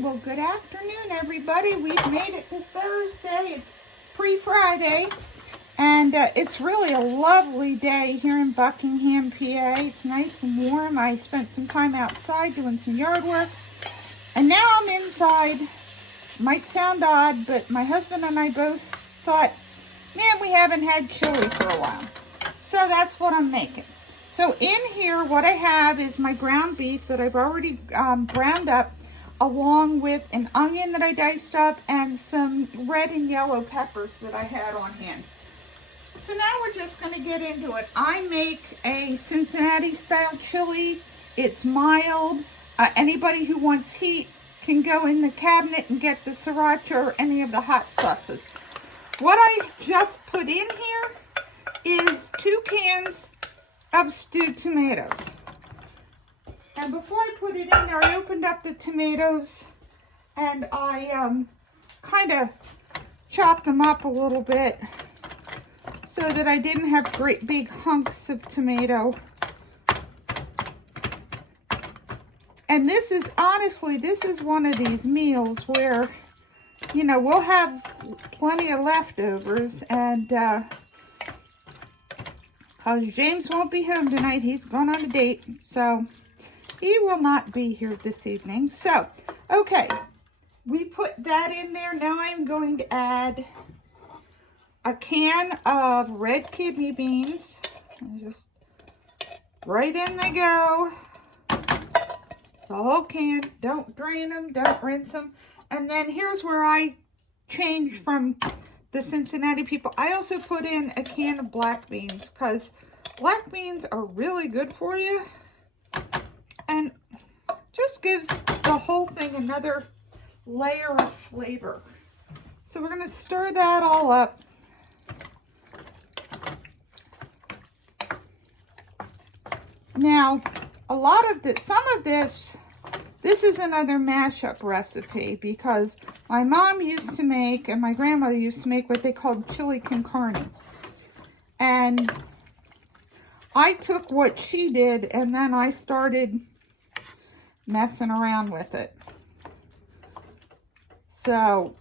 well, good afternoon, everybody. We've made it to Thursday. It's pre-Friday, and it's really a lovely day here in Buckingham, PA. It's nice and warm. I spent some time outside doing some yard work, and now I'm inside. Might sound odd, but my husband and I both thought, man, we haven't had chili for a while. So that's what I'm making. So in here, what I have is my ground beef that I've already browned up, along with an onion that I diced up and some red and yellow peppers that I had on hand. So now we're just going to get into it. I make a Cincinnati style chili. It's mild. Anybody who wants heat can go in the cabinet and get the sriracha or any of the hot sauces. What I just put in here is 2 cans of stewed tomatoes. And before I put it in there, I opened up the tomatoes and I kind of chopped them up a little bit so that I didn't have great big hunks of tomato. And this is, honestly, this is one of these meals where, you know, we'll have plenty of leftovers, and because James won't be home tonight, he's gone on a date, so he will not be here this evening. So, okay, we put that in there. Now I'm going to add a can of red kidney beans. And just right in they go. The whole can. Don't drain them, don't rinse them. And then here's where I change from the Cincinnati people. I also put in a can of black beans because black beans are really good for you and just gives the whole thing another layer of flavor. So we're going to stir that all up. Now, some of this is another mashup recipe because my mom used to make and my grandmother used to make what they called chili con carne. And I took what she did and then I started messing around with it. So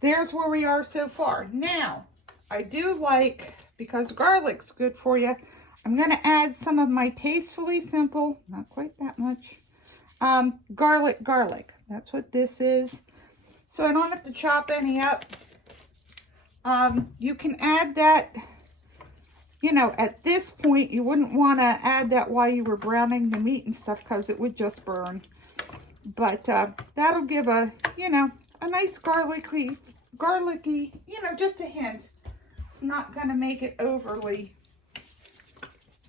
there's where we are so far. Now, I do like, because garlic's good for you, I'm going to add some of my Tastefully Simple, not quite that much, garlic. That's what this is. So I don't have to chop any up. You can add that, you know, at this point, you wouldn't want to add that while you were browning the meat and stuff because it would just burn. But that'll give a, you know, a nice garlicky, you know, just a hint. It's not going to make it overly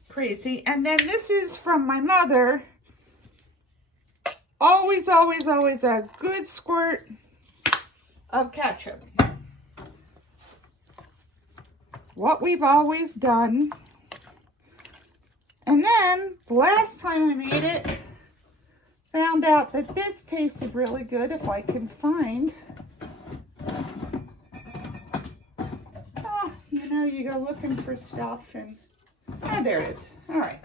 crazy. And then this is from my mother. Always a good squirt of ketchup. What we've always done. And then, the last time I made it, found out that this tasted really good if I can find. Oh, you know, you go looking for stuff and, oh, there it is. All right.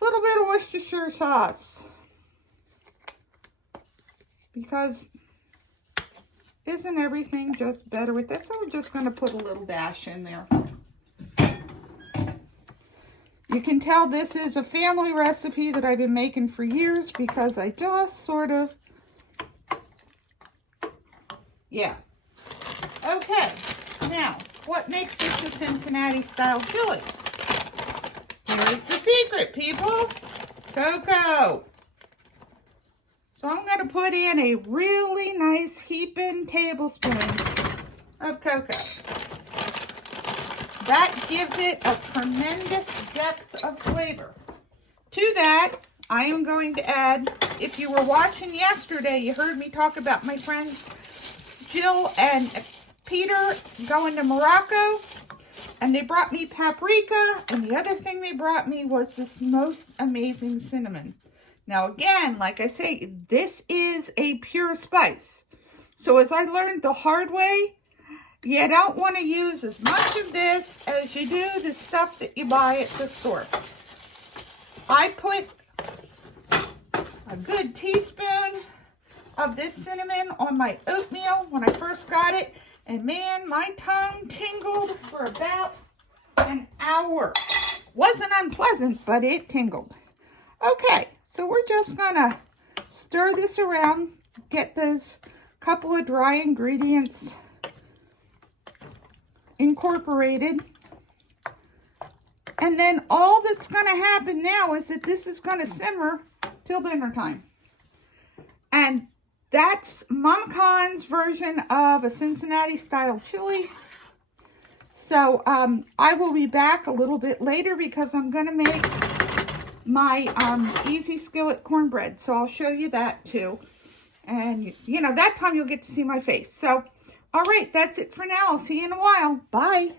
Little bit of Worcestershire sauce. Because isn't everything just better with this? So we're just going to put a little dash in there. You can tell this is a family recipe that I've been making for years because I just sort of, yeah. Okay, now, what makes this a Cincinnati style chili? Here's the secret, people. Cocoa. So I'm going to put in a really nice heaping tablespoon of cocoa. That gives it a tremendous depth of flavor. To that, I am going to add, if you were watching yesterday, you heard me talk about my friends Jill and Peter going to Morocco, and they brought me paprika, and the other thing they brought me was this most amazing cinnamon. Now again, like I say, this is a pure spice. So as I learned the hard way, you don't want to use as much of this as you do the stuff that you buy at the store. I put a good teaspoon of this cinnamon on my oatmeal when I first got it. And man, my tongue tingled for about an hour. Wasn't unpleasant, but it tingled. Okay, so we're just gonna stir this around, get those couple of dry ingredients incorporated. And then all that's gonna happen now is that this is gonna simmer till dinner time. And that's Mama Kahn's version of a Cincinnati style chili. So I will be back a little bit later because I'm going to make my easy skillet cornbread. So I'll show you that too. And, you know, that time you'll get to see my face. So, all right, that's it for now. I'll see you in a while. Bye.